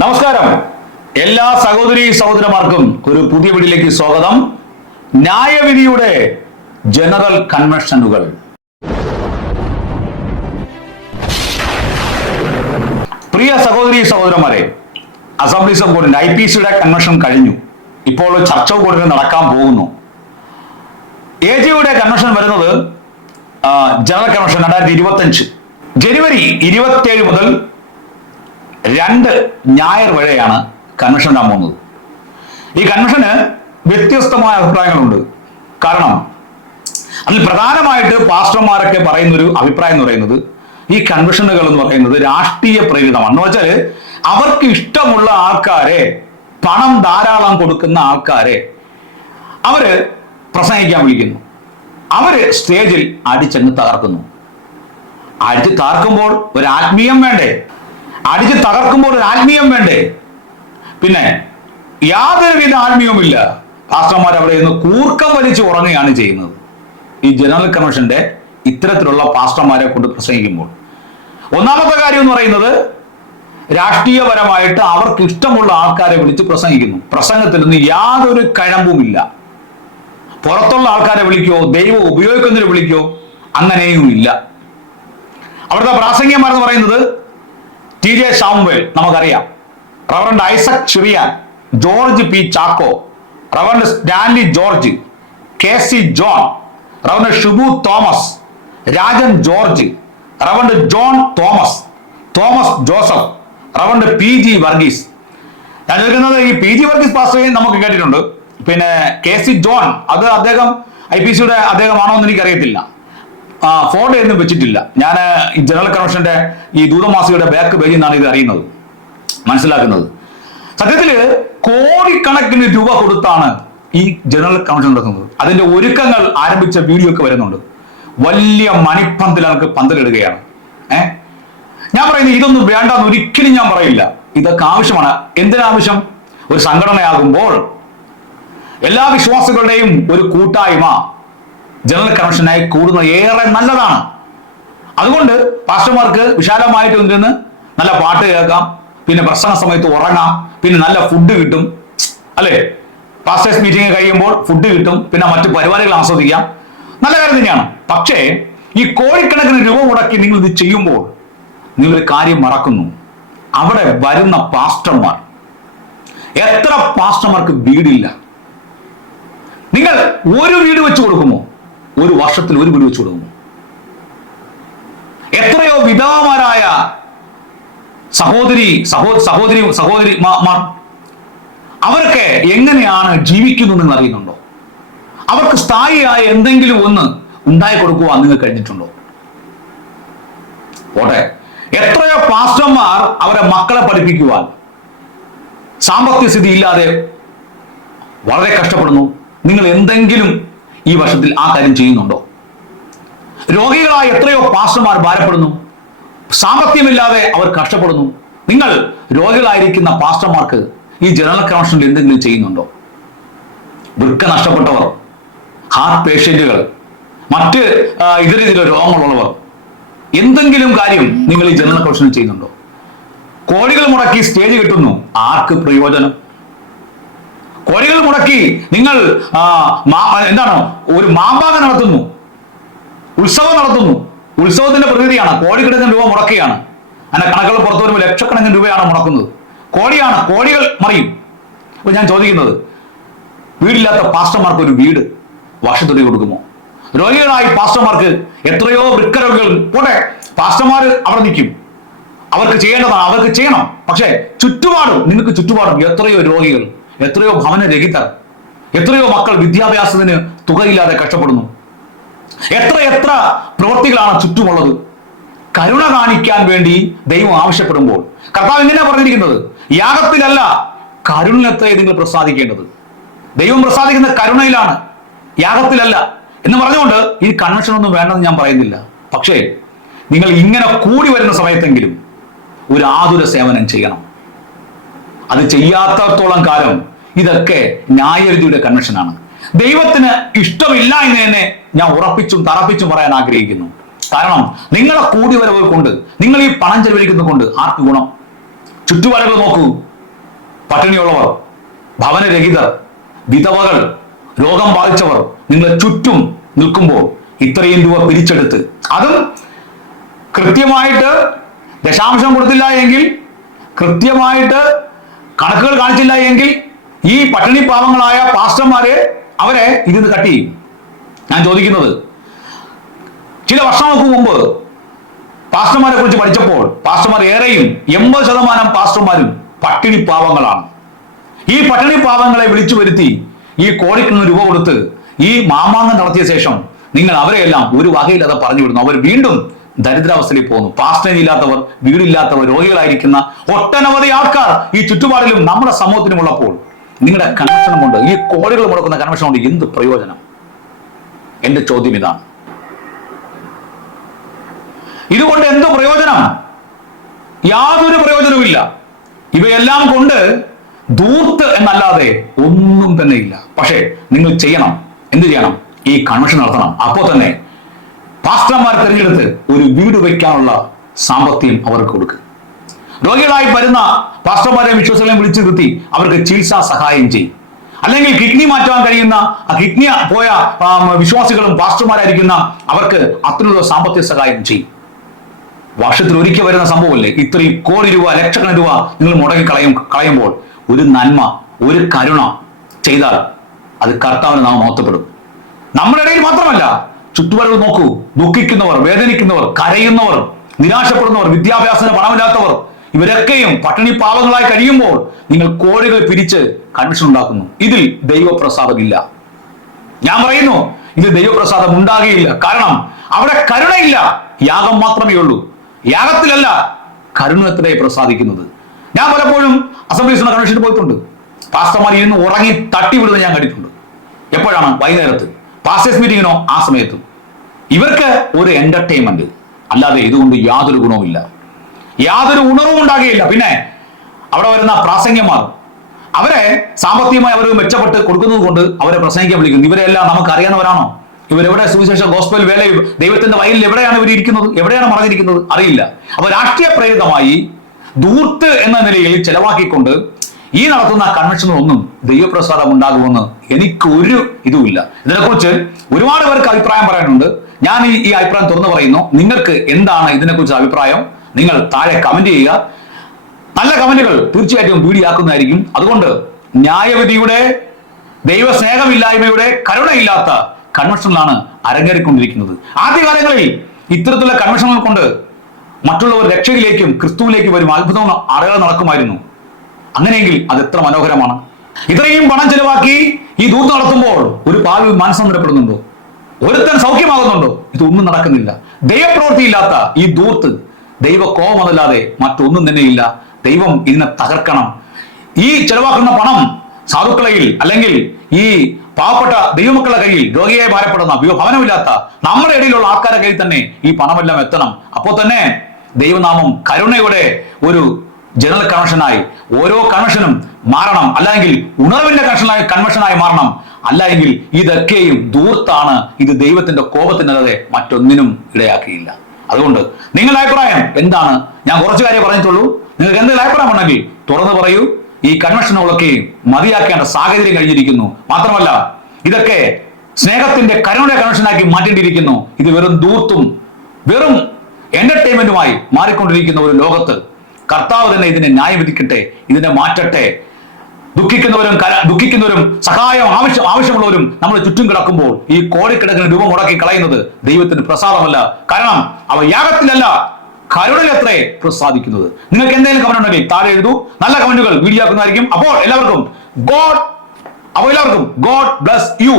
നമസ്കാരം. എല്ലാ സഹോദരി സഹോദരന്മാർക്കും ഒരു പുതിയ വീഡിയോയിലേക്ക് സ്വാഗതം. ന്യായവിധിയുടെ ജനറൽ കൺവെൻഷനുകൾ. പ്രിയ സഹോദരി സഹോദരന്മാരെ, അസംബ്ലീസ് ഓഫ് ഗോഡിന്റെ IPC കൺവെൻഷൻ കഴിഞ്ഞു. ഇപ്പോൾ ചർച്ച കൂടുതൽ നടക്കാൻ പോകുന്നു. AGയുടെ കൺവെൻഷൻ വരുന്നത് ജനറൽ കൺവെൻഷൻ 2025 ജനുവരി 27 മുതൽ 2 ഞായർ വരെയാണ് കൺവെൻഷൻ ഉണ്ടാകാൻ പോകുന്നത്. ഈ കൺവെൻഷന് വ്യത്യസ്തമായ അഭിപ്രായങ്ങളുണ്ട്. കാരണം അതിൽ പ്രധാനമായിട്ട് പാസ്റ്റർമാരൊക്കെ പറയുന്ന ഒരു അഭിപ്രായം എന്ന് പറയുന്നത് ഈ കൺവെൻഷനുകൾ എന്ന് പറയുന്നത് രാഷ്ട്രീയ പ്രേരിതമാണ്. എന്ന് വെച്ചാൽ അവർക്ക് ഇഷ്ടമുള്ള ആൾക്കാരെ, പണം ധാരാളം കൊടുക്കുന്ന ആൾക്കാരെ അവര് പ്രസംഗിക്കാൻ വിളിക്കുന്നു. അവര് സ്റ്റേജിൽ അടിച്ചങ്ങ് തകർക്കുന്നു. അടിച്ച് തകർക്കുമ്പോൾ ഒരു ആത്മീയം വേണ്ടേ? അടിച്ച് തകർക്കുമ്പോൾ ഒരു ആത്മീയം വേണ്ടേ? പിന്നെ യാതൊരുവിധ ആത്മീയവുമില്ല. പാസ്റ്റർമാർ അവിടെ നിന്ന് കൂർക്കം വലിച്ച് ഉറങ്ങുകയാണ് ചെയ്യുന്നത്. ഈ ജനറൽ കൺവെൻഷന്റെ ഇത്തരത്തിലുള്ള പാസ്റ്റർമാരെ കൊണ്ട് പ്രസംഗിക്കുമ്പോൾ ഒന്നാമത്തെ കാര്യം എന്ന് പറയുന്നത് രാഷ്ട്രീയപരമായിട്ട് അവർക്ക് ഇഷ്ടമുള്ള ആൾക്കാരെ വിളിച്ച് പ്രസംഗിക്കുന്നു. പ്രസംഗത്തിൽ നിന്ന് യാതൊരു കഴമ്പുമില്ല. പുറത്തുള്ള ആൾക്കാരെ വിളിക്കോ, ദൈവം ഉപയോഗിക്കുന്നവരെ വിളിക്കോ, അങ്ങനെയും ഇല്ല. അവിടുത്തെ പ്രാസംഗികന്മാരെന്ന് പറയുന്നത് TJ സാമുവേൽ, നമുക്കറിയാം, reverend Isaac Cherian, George P Chacko, reverend Stanley George, KC John, reverend Shibu Thomas, Rajan George, reverend John Thomas Joseph, reverend PG Varghese. ഞാൻ ചോദിക്കുന്നത്, ഈ PG വർഗീസ് പാസ്റ്ററെ നമുക്ക് കേട്ടിട്ടുണ്ട്. പിന്നെ KC ജോൺ, അത് അദ്ദേഹം IPCയുടെ അദ്ദേഹമാണോ എന്ന് എനിക്കറിയത്തില്ല. ഫോട്ടോ ഒന്നും വെച്ചിട്ടില്ല. ഞാൻ ഈ ജനറൽ കൺവെൻഷന്റെ ഈ ദൂതമാസികയുടെ ബാക്ക് പേജിൽ നിന്നാണ് ഇത് അറിയുന്നത്, മനസ്സിലാക്കുന്നത്. സത്യത്തില് കോടിക്കണക്കിന് രൂപ കൊടുത്താണ് ഈ ജനറൽ കൺവെൻഷൻ നടത്തുന്നത്. അതിന്റെ ഒരുക്കങ്ങൾ ആരംഭിച്ച വീഡിയോ ഒക്കെ വരുന്നുണ്ട്. വലിയ മണിപ്പന്തിൽ നമുക്ക് പന്തലിടുകയാണ്. ഞാൻ പറയുന്നത് ഇതൊന്നും വേണ്ടെന്ന് ഒരിക്കലും ഞാൻ പറയില്ല. ഇതൊക്കെ ആവശ്യമാണ്. എന്തിനാവശ്യം? ഒരു സംഘടനയാകുമ്പോൾ എല്ലാ വിശ്വാസികളുടെയും ഒരു കൂട്ടായ്മ ജനറൽ കൺവെൻഷനായി കൂടുന്നത് ഏറെ നല്ലതാണ്. അതുകൊണ്ട് പാസ്റ്റർമാർക്ക് വിശാലമായിട്ട് നിന്ന് നല്ല പാട്ട് കേൾക്കാം, പിന്നെ പ്രസംഗ സമയത്ത് ഉറങ്ങാം, പിന്നെ നല്ല ഫുഡ് കിട്ടും, അല്ലെ? പാസ്റ്റേഴ്സ് മീറ്റിംഗ് കഴിയുമ്പോൾ ഫുഡ് കിട്ടും, പിന്നെ മറ്റു പരിപാടികൾ ആസ്വദിക്കാം. നല്ല കാര്യം തന്നെയാണ്. പക്ഷേ ഈ കോടിക്കണക്കിന് രൂപ മുടക്കി നിങ്ങൾ ഇത് ചെയ്യുമ്പോൾ നിങ്ങളൊരു കാര്യം മറക്കുന്നു. അവിടെ വരുന്ന പാസ്റ്റർമാർ, എത്ര പാസ്റ്റർമാർക്ക് വീടില്ല? നിങ്ങൾ ഒരു വീട് വെച്ച് കൊടുക്കുമോ? ഒരു വർഷത്തിൽ ഒരു വീട് വെച്ച് കൊടുക്കുമോ? എത്രയോ വിധവമാരായ സഹോദരിമാർ, അവരൊക്കെ എങ്ങനെയാണ് ജീവിക്കുന്നതെന്ന് അറിയുന്നുണ്ടോ? അവർക്ക് സ്ഥായിയായ എന്തെങ്കിലും ഒന്ന് ഉണ്ടായി കൊടുക്കുവാൻ നിങ്ങൾ കഴിഞ്ഞിട്ടുണ്ടോ? പോട്ടെ, എത്രയോ പാസ്റ്റർമാർ അവരെ മക്കളെ പഠിപ്പിക്കുവാൻ സാമ്പത്തിക സ്ഥിതി ഇല്ലാതെ വളരെ കഷ്ടപ്പെടുന്നു. നിങ്ങൾ എന്തെങ്കിലും ഈ വർഷത്തിൽ ആ കാര്യം ചെയ്യുന്നുണ്ടോ? രോഗികളായ എത്രയോ പാസ്റ്റർമാർ ഭാരപ്പെടുന്നു, സാമ്പത്തികമില്ലാതെ അവർ കഷ്ടപ്പെടുന്നു. നിങ്ങൾ രോഗികളായിരിക്കുന്ന പാസ്റ്റർമാർക്ക് ഈ ജനറൽ കൺവെൻഷനിൽ എന്തെങ്കിലും ചെയ്യുന്നുണ്ടോ? വൃക്ക നഷ്ടപ്പെട്ടവർ, ഹാർട്ട് പേഷ്യന്റുകൾ, മറ്റ് ഇതര രോഗങ്ങളുള്ളവർ, എന്തെങ്കിലും കാര്യം നിങ്ങൾ ഈ ജനറൽ കൺവെൻഷനിൽ ചെയ്യുന്നുണ്ടോ? കോടികൾ മുടക്കി സ്റ്റേജ് കിട്ടുന്നു, ആർക്ക് പ്രയോജനം? കോടികൾ മുടക്കി നിങ്ങൾ എന്താണ് ഒരു മാമ്പാക നടത്തുന്നു, ഉത്സവം നടത്തുന്നു. ഉത്സവത്തിന്റെ പ്രകൃതിയാണ് കോടിക്കണക്കിന് രൂപ മുടക്കുകയാണ്. അതിന്റെ കണക്കുകൾ പുറത്തു വരുമ്പോൾ ലക്ഷക്കണക്കിന് രൂപയാണ് മുടക്കുന്നത്. കോടികൾ മറിയും. അപ്പൊ ഞാൻ ചോദിക്കുന്നത്, വീടില്ലാത്ത പാസ്റ്റർമാർക്ക് ഒരു വീട് വർഷത്തൊടി കൊടുക്കുമോ? രോഗികളായി പാസ്റ്റർമാർക്ക് എത്രയോ വൃക്കരോഗികൾ, പോട്ടെ, പാസ്റ്റർമാർ അവിടെ നിൽക്കും, അവർക്ക് ചെയ്യേണ്ടതാണ്, അവർക്ക് ചെയ്യണം. പക്ഷേ നിങ്ങൾക്ക് ചുറ്റുപാടും എത്രയോ രോഗികൾ, എത്രയോ ഭവനരഹിതർ, എത്രയോ മക്കൾ വിദ്യാഭ്യാസത്തിന് തുകയില്ലാതെ കഷ്ടപ്പെടുന്നു. എത്ര പ്രവൃത്തികളാണ് ചുറ്റുമുള്ളത്. കരുണ കാണിക്കാൻ വേണ്ടി ദൈവം ആവശ്യപ്പെടുമ്പോൾ കർത്താവ് എങ്ങനെയാ പറഞ്ഞിരിക്കുന്നത്? യാഗത്തിലല്ല, കരുണയിലത്രേ നിങ്ങൾ പ്രസാദിക്കേണ്ടത്. ദൈവം പ്രസാദിക്കുന്ന കരുണയിലാണ്, യാഗത്തിലല്ല എന്ന് പറഞ്ഞുകൊണ്ട് ഈ കൺവെൻഷൻ ഒന്നും വേണ്ടെന്ന് ഞാൻ പറയുന്നില്ല. പക്ഷേ നിങ്ങൾ ഇങ്ങനെ കൂടി വരുന്ന സമയത്തെങ്കിലും ഒരു ആതുര സേവനം ചെയ്യണം. അത് ചെയ്യാത്തത്തോളം കാലം ഇതൊക്കെ ന്യായവിധിയുടെ കൺവെൻഷനാണ്. ദൈവത്തിന് ഇഷ്ടമില്ല എന്ന് തന്നെ ഞാൻ ഉറപ്പിച്ചും തറപ്പിച്ചും പറയാൻ ആഗ്രഹിക്കുന്നു. കാരണം നിങ്ങളെ കൂടി വരവ് കൊണ്ട്, നിങ്ങൾ ഈ പണം ചെലവഴിക്കുന്നത് കൊണ്ട് ആർക്ക് ഗുണം? ചുറ്റുപാടുകൾ നോക്കൂ, പട്ടിണിയുള്ളവർ, ഭവനരഹിതർ, വിധവകൾ, രോഗം ബാധിച്ചവർ നിങ്ങളെ ചുറ്റും നിൽക്കുമ്പോൾ ഇത്രയും രൂപ പിരിച്ചെടുത്ത്, അതും കൃത്യമായിട്ട് ദശാംശം കൊടുത്തില്ല എങ്കിൽ, കൃത്യമായിട്ട് കണക്കുകൾ കാണിച്ചില്ല എങ്കിൽ ഈ പട്ടിണി പാവങ്ങളായ പാസ്റ്റർമാരെ അവരെ ഇതിന് കട്ട് ചെയ്യും. ഞാൻ ചോദിക്കുന്നത്, ചില വർഷങ്ങൾക്ക് മുമ്പ് പാസ്റ്റർമാരെ കുറിച്ച് പഠിച്ചപ്പോൾ പാസ്റ്റർമാർ ഏറെയും 80% പാസ്റ്റർമാരും പട്ടിണി പാവങ്ങളാണ്. ഈ പട്ടിണി പാവങ്ങളെ വിളിച്ചു വരുത്തി ഈ കോടിക്കണക്കിന് രൂപ കൊടുത്ത് ഈ മാമാങ്കം നടത്തിയ ശേഷം നിങ്ങൾ അവരെയെല്ലാം ഒരു വകയില്ലാതെ പറഞ്ഞു വിടുന്നു. അവർ വീണ്ടും ദരിദ്രാവസ്ഥയിൽ പോകുന്നു. പാസ്റ്ററില്ലാത്തവർ, വീടില്ലാത്തവർ, രോഗികളായിരിക്കുന്ന ഒട്ടനവധി ആൾക്കാർ ഈ ചുറ്റുപാടിലും നമ്മുടെ സമൂഹത്തിനുമുള്ളപ്പോൾ നിങ്ങളുടെ കൺവെൻഷൻ കൊണ്ട്, ഈ കോടികൾ മുടക്കുന്ന കൺവെൻഷൻ കൊണ്ട് എന്ത് പ്രയോജനം? എന്റെ ചോദ്യം ഇതാണ്. ഇതുകൊണ്ട് എന്ത് പ്രയോജനം? യാതൊരു പ്രയോജനവുമില്ല. ഇവയെല്ലാം കൊണ്ട് ധൂർത്ത് എന്നല്ലാതെ ഒന്നും തന്നെ ഇല്ല. പക്ഷേ നിങ്ങൾ ചെയ്യണം, എന്ത് ചെയ്യണം? ഈ കൺവെൻഷൻ നടത്തണം. അപ്പോൾ തന്നെ പാസ്റ്റർമാർ തിരഞ്ഞെടുത്ത് ഒരു വീട് വയ്ക്കാനുള്ള സാമ്പത്തികം അവർക്ക് കൊടുക്കുക. രോഗികളായി വരുന്ന പാസ്റ്റർമാരെയും വിശ്വാസികളെയും വിളിച്ചു നിർത്തി അവർക്ക് ചികിത്സാ സഹായം ചെയ്യും. അല്ലെങ്കിൽ കിഡ്നി മാറ്റാൻ കഴിയുന്ന, കിഡ്നി പോയ വിശ്വാസികളും പാസ്റ്റർമാരായിരിക്കുന്ന അവർക്ക് അത്തരത്തിലുള്ള സാമ്പത്തിക സഹായം ചെയ്യും. വർഷത്തിൽ ഒരിക്കൽ വരുന്ന സംഭവമല്ലേ? ഇത്രയും കോടി രൂപ, ലക്ഷക്കണക്കിന് രൂപ നിങ്ങൾ മുടക്കി കളയുമ്പോൾ ഒരു നന്മ, ഒരു കരുണ ചെയ്താൽ അത് കർത്താവിന് നാം മഹത്വപ്പെടും. നമ്മുടെ ഇടയിൽ മാത്രമല്ല, ചുറ്റുപാടുകൾ നോക്കൂ. ദുഃഖിക്കുന്നവർ, വേദനിക്കുന്നവർ, കരയുന്നവർ, നിരാശപ്പെടുന്നവർ, വിദ്യാഭ്യാസത്തിന് പണമില്ലാത്തവർ, ഇവരൊക്കെയും പട്ടിണി പാവങ്ങളായി കഴിയുമ്പോൾ നിങ്ങൾ കോടികൾ പിരിച്ച് കൺവെൻഷൻ ഉണ്ടാക്കുന്നു. ഇതിൽ ദൈവപ്രസാദമില്ല. ഞാൻ പറയുന്നു, ഇത് ദൈവപ്രസാദം ഉണ്ടാകുകയില്ല. കാരണം അവിടെ കരുണയില്ല. യാഗം മാത്രമേ ഉള്ളൂ. യാഗത്തിലല്ല, കരുണത്തിലേ പ്രസാദിക്കുന്നത്. ഞാൻ പലപ്പോഴും അസംബ്ലീസ് കൺവെൻഷന് പോയിട്ടുണ്ട്. പാസ്റ്റർമാർ ഇരുന്ന് ഉറങ്ങി തട്ടിവിടുന്നത് ഞാൻ കണ്ടിട്ടുണ്ട്. എപ്പോഴാണ്? വൈകുന്നേരത്ത്. പാസ്റ്റേഴ്സ് മീറ്റിങ്ങിനോ ആ സമയത്തും. ഇവർക്ക് ഒരു എന്റർടൈൻമെന്റ് അല്ലാതെ ഇതുകൊണ്ട് യാതൊരു ഗുണവുമില്ല, യാതൊരു ഉണർവും ഉണ്ടാകുകയില്ല. പിന്നെ അവിടെ വരുന്ന പ്രാസംഗ്യന്മാർ അവരെ സാമ്പത്തികമായി അവർ മെച്ചപ്പെട്ട് കൊടുക്കുന്നത് കൊണ്ട് അവരെ പ്രസംഗിക്കാൻ വിളിക്കുന്നു. ഇവരെല്ലാം നമുക്ക് അറിയാവുന്നവരാണോ? ഇവരെവിടെ സുവിശേഷ ഗോസ്പൽ വേല, ദൈവത്തിന്റെ വയലിൽ എവിടെയാണ് ഇവർ ഇരിക്കുന്നത്? എവിടെയാണ് മറഞ്ഞിരിക്കുന്നത്? അറിയില്ല. അപ്പൊ രാഷ്ട്രീയ പ്രേരിതമായി ധൂർത്ത് എന്ന നിലയിൽ ചെലവാക്കിക്കൊണ്ട് ഈ നടത്തുന്ന കൺവെൻഷനൊന്നും ദൈവപ്രസാദം ഉണ്ടാകുമെന്ന് എനിക്കൊരു ഇതുമില്ല. ഇതിനെക്കുറിച്ച് ഒരുപാട് പേർക്ക് അഭിപ്രായം പറയാനുണ്ട്. ഞാൻ ഈ അഭിപ്രായം തുറന്നു പറയുന്നു. നിങ്ങൾക്ക് എന്താണ് ഇതിനെക്കുറിച്ച് അഭിപ്രായം? നിങ്ങൾ താഴെ കമന്റ് ചെയ്യുക. നല്ല കമന്റുകൾ തീർച്ചയായിട്ടും വീഡിയോ ആക്കുന്നതായിരിക്കും. അതുകൊണ്ട് ന്യായവിധിയുടെ, ദൈവസ്നേഹമില്ലായ്മയുടെ, കരുണയില്ലാത്ത കൺവെൻഷനിലാണ് അരങ്ങേറിക്കൊണ്ടിരിക്കുന്നത്. ആദ്യകാലങ്ങളിൽ ഇത്തരത്തിലുള്ള കൺവെൻഷനുകൾ കൊണ്ട് മറ്റുള്ളവർ രക്ഷയിലേക്കും ക്രിസ്തുവിലേക്കും വരും അത്ഭുതം അറിയാതെ നടക്കുമായിരുന്നു. അങ്ങനെയെങ്കിൽ അത് എത്ര മനോഹരമാണ്. ഇത്രയും പണം ചെലവാക്കി ഈ ധൂർത്ത് നടത്തുമ്പോൾ ഒരു പാവി മനസ്സന്തരപ്പെടുന്നുണ്ടോ? ഒരുത്തൻ സൗഖ്യമാകുന്നുണ്ടോ? ഇതൊന്നും നടക്കുന്നില്ല. ദൈവപ്രവൃത്തിയില്ലാത്ത ഈ ധൂർത്ത് ദൈവ കോപമല്ലാതെ മറ്റൊന്നും തന്നെയില്ല. ദൈവം ഇതിനെ തകർക്കണം. ഈ ചെലവാക്കുന്ന പണം സാധുക്കളയിൽ അല്ലെങ്കിൽ ഈ പാവപ്പെട്ട ദൈവമക്കളുടെ കയ്യിൽ, രോഗിയായി ഭാരപ്പെടുന്ന, ഭവനമില്ലാത്ത നമ്മുടെ ഇടയിലുള്ള ആൾക്കാരുടെ കയ്യിൽ തന്നെ ഈ പണമെല്ലാം എത്തണം. അപ്പോൾ തന്നെ ദൈവനാമം കരുണയുടെ ഒരു ജനറൽ കൺവെൻഷനായി ഓരോ കൺവെൻഷനും മാറണം. അല്ലെങ്കിൽ ഉണർവിന്റെ കൺവെൻഷനായി മാറണം. അല്ലെങ്കിൽ ഇതൊക്കെയും ധൂർത്താണ്. ഇത് ദൈവത്തിന്റെ കോപത്തിനല്ലാതെ മറ്റൊന്നിനും ഇടയാക്കിയില്ല. അതുകൊണ്ട് നിങ്ങളുടെ അഭിപ്രായം എന്താണ്? ഞാൻ കുറച്ചു കാര്യം പറഞ്ഞിട്ടുള്ളൂ. നിങ്ങൾക്ക് എന്തെങ്കിലും അഭിപ്രായം ഉണ്ടെങ്കിൽ തുറന്നു പറയൂ. ഈ കൺവെൻഷനുകളൊക്കെ മതിയാക്കേണ്ട സാഹചര്യം കഴിഞ്ഞിരിക്കുന്നു. മാത്രമല്ല ഇതൊക്കെ സ്നേഹത്തിന്റെ, കരുണയുടെ കൺവെൻഷനാക്കി മാറ്റേണ്ടിയിരിക്കുന്നു. ഇത് വെറും ധൂർത്തും വെറും എന്റർടൈൻമെന്റുമായി മാറിക്കൊണ്ടിരിക്കുന്ന ഒരു ലോകത്ത് കർത്താവ് തന്നെ ഇതിനെ ന്യായം വിധിക്കട്ടെ, ഇതിനെ മാറ്റട്ടെ. ദുഃഖിക്കുന്നവരും സഹായം ആവശ്യമുള്ളവരും നമ്മൾ ചുറ്റും കിടക്കുമ്പോൾ ഈ കോടിക്കണക്കിന് രൂപ മുടക്കി കളയുന്നത് ദൈവത്തിന് പ്രസാദമല്ല. കാരണം അവ യാഗത്തിലല്ല, കരുണയിലത്രേ പ്രസാദിക്കുന്നത്. നിങ്ങൾക്ക് എന്തെങ്കിലും കമന്റ് ഉണ്ടെങ്കിൽ താഴെ എഴുതൂ. നല്ല കമന്റുകൾ വീഡിയോ ആക്കുന്നതായിരിക്കും. അപ്പോൾ എല്ലാവർക്കും ഗോഡ് ബ്ലസ് യു.